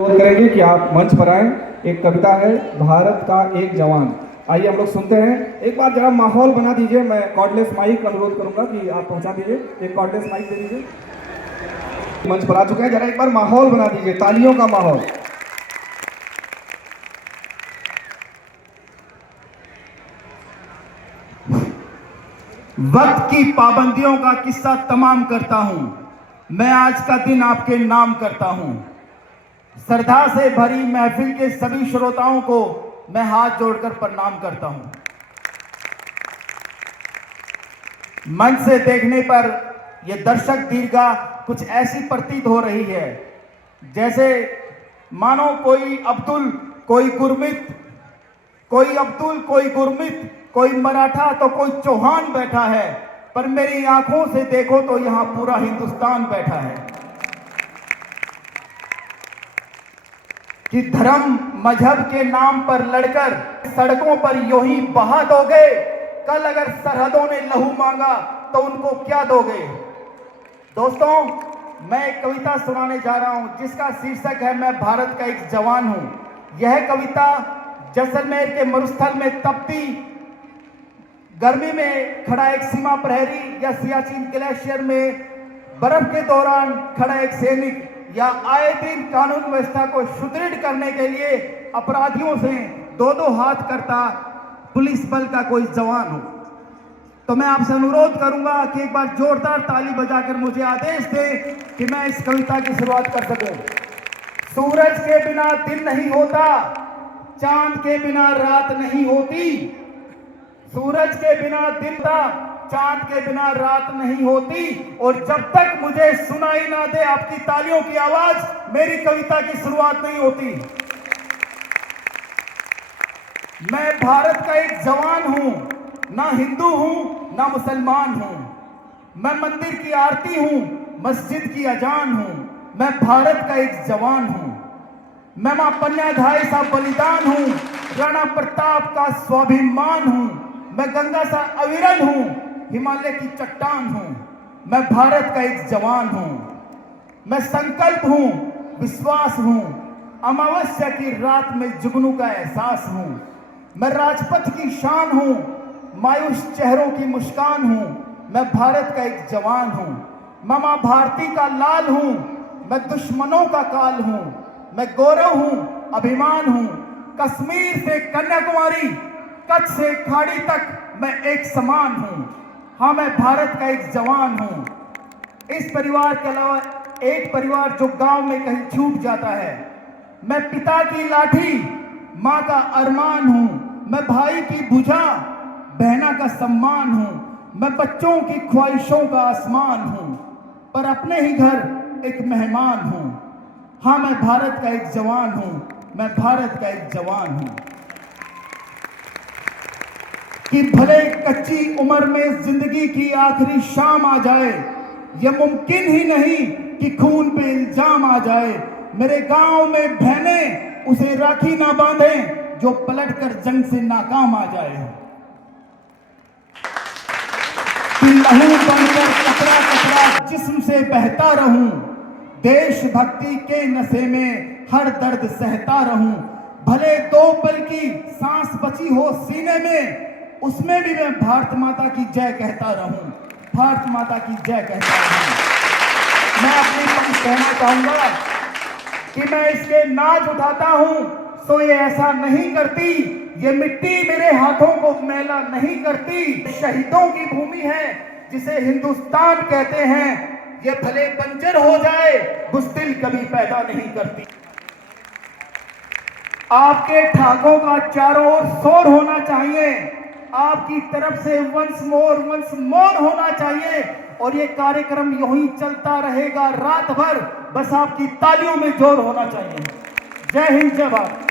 करेंगे कि आप मंच पर आए। एक कविता है, भारत का एक जवान। आइए हम लोग सुनते हैं। एक बार जरा माहौल बना दीजिए। मैं कॉर्डलेस माइक अनुरोध करूंगा कि आप पहुंचा दीजिए। एक कॉर्डलेस माइक दे दीजिए। मंच पर आ चुके हैं, जरा एक बार माहौल बना दीजिए, तालियों का माहौल। वक्त की पाबंदियों का किस्सा तमाम करता हूं। मैं आज का दिन आपके नाम करता हूं। श्रद्धा से भरी महफिल के सभी श्रोताओं को मैं हाथ जोड़कर प्रणाम करता हूं। मंच से देखने पर यह दर्शक दीर्घा कुछ ऐसी प्रतीत हो रही है जैसे मानो कोई अब्दुल कोई गुरमित, कोई अब्दुल कोई गुरमित, कोई मराठा तो कोई चौहान बैठा है, पर मेरी आंखों से देखो तो यहां पूरा हिंदुस्तान बैठा है। कि धर्म मजहब के नाम पर लड़कर सड़कों पर यूं ही बहा दोगे, कल अगर सरहदों ने लहू मांगा तो उनको क्या दोगे। दोस्तों, मैं एक कविता सुनाने जा रहा हूं जिसका शीर्षक है मैं भारत का एक जवान हूं। यह कविता जैसलमेर के मरुस्थल में तपती गर्मी में खड़ा एक सीमा प्रहरी या सियाचिन ग्लेशियर में बर्फ के दौरान खड़ा एक सैनिक या आए दिन कानून व्यवस्था को सुदृढ़ करने के लिए अपराधियों से दो दो हाथ करता पुलिस बल का कोई जवान हो, तो मैं आपसे अनुरोध करूंगा कि एक बार जोरदार ताली बजाकर मुझे आदेश दें कि मैं इस कविता की शुरुआत कर सकूं। सूरज के बिना दिन नहीं होता, चांद के बिना रात नहीं होती। सूरज के बिना दिन था, चांद के बिना रात नहीं होती। और जब तक मुझे सुनाई ना दे आपकी तालियों की आवाज, मेरी कविता की शुरुआत नहीं होती। मैं भारत का एक जवान हूं, ना हिंदू हूं ना मुसलमान हूं। मैं मंदिर की आरती हूं, मस्जिद की अजान हूं। मैं भारत का एक जवान हूं। मैं मां पन्याधाय सा बलिदान हूं, राणा प्रताप का स्वाभिमान हूं। मैं गंगा सा अविरल हूं, हिमालय की चट्टान हूं। मैं भारत का एक जवान हूं। मैं संकल्प हूं, विश्वास हूं, अमावस्या की रात में जुगनू का एहसास हूं। मैं राजपथ की शान हूं, मायूस चेहरों की मुस्कान हूं। मैं भारत का एक जवान हूं। मैं मां भारती का लाल हूं, मैं दुश्मनों का काल हूं। मैं गौरव हूं, अभिमान हूं। कश्मीर से कन्याकुमारी, कच्छ से खाड़ी तक मैं एक समान हूं। हाँ, मैं भारत का एक जवान हूं। इस परिवार के अलावा एक परिवार जो गांव में कहीं छूट जाता है। मैं पिता की लाठी, मां का अरमान हूं। मैं भाई की भुजा, बहना का सम्मान हूं। मैं बच्चों की ख्वाहिशों का आसमान हूं, पर अपने ही घर एक मेहमान हूं। हाँ, मैं भारत का एक जवान हूं। मैं भारत का एक जवान हूं। कि भले कच्ची उम्र में जिंदगी की आखिरी शाम आ जाए, यह मुमकिन ही नहीं कि खून पे इल्जाम आ जाए। मेरे गांव में बहनें उसे राखी ना बांधें जो पलटकर जंग से नाकाम आ जाए। कि लहू बनकर कतरा कतरा जिस्म से बहता रहूं, देशभक्ति के नशे में हर दर्द सहता रहूं। भले 2 पल की सांस बची हो सीने में, उसमें भी मैं भारत माता की जय कहता रहूं। भारत माता की जय कहता रहूं। मैं अपनी पंक्ति कहना चाहूंगा कि मैं इसके नाच उठाता हूं, सो ये ऐसा नहीं करती। ये मिट्टी मेरे हाथों को मैला नहीं करती। शहीदों की भूमि है जिसे हिंदुस्तान कहते हैं। ये भले बंजर हो जाए, बुज़दिल कभी पैदा नहीं करती। आपके ठाकों का चारों ओर शोर होना चाहिए। आपकी तरफ से वंस मोर होना चाहिए। और ये कार्यक्रम यूं ही चलता रहेगा रात भर, बस आपकी तालियों में जोर होना चाहिए। जय हिंद, जय भारत।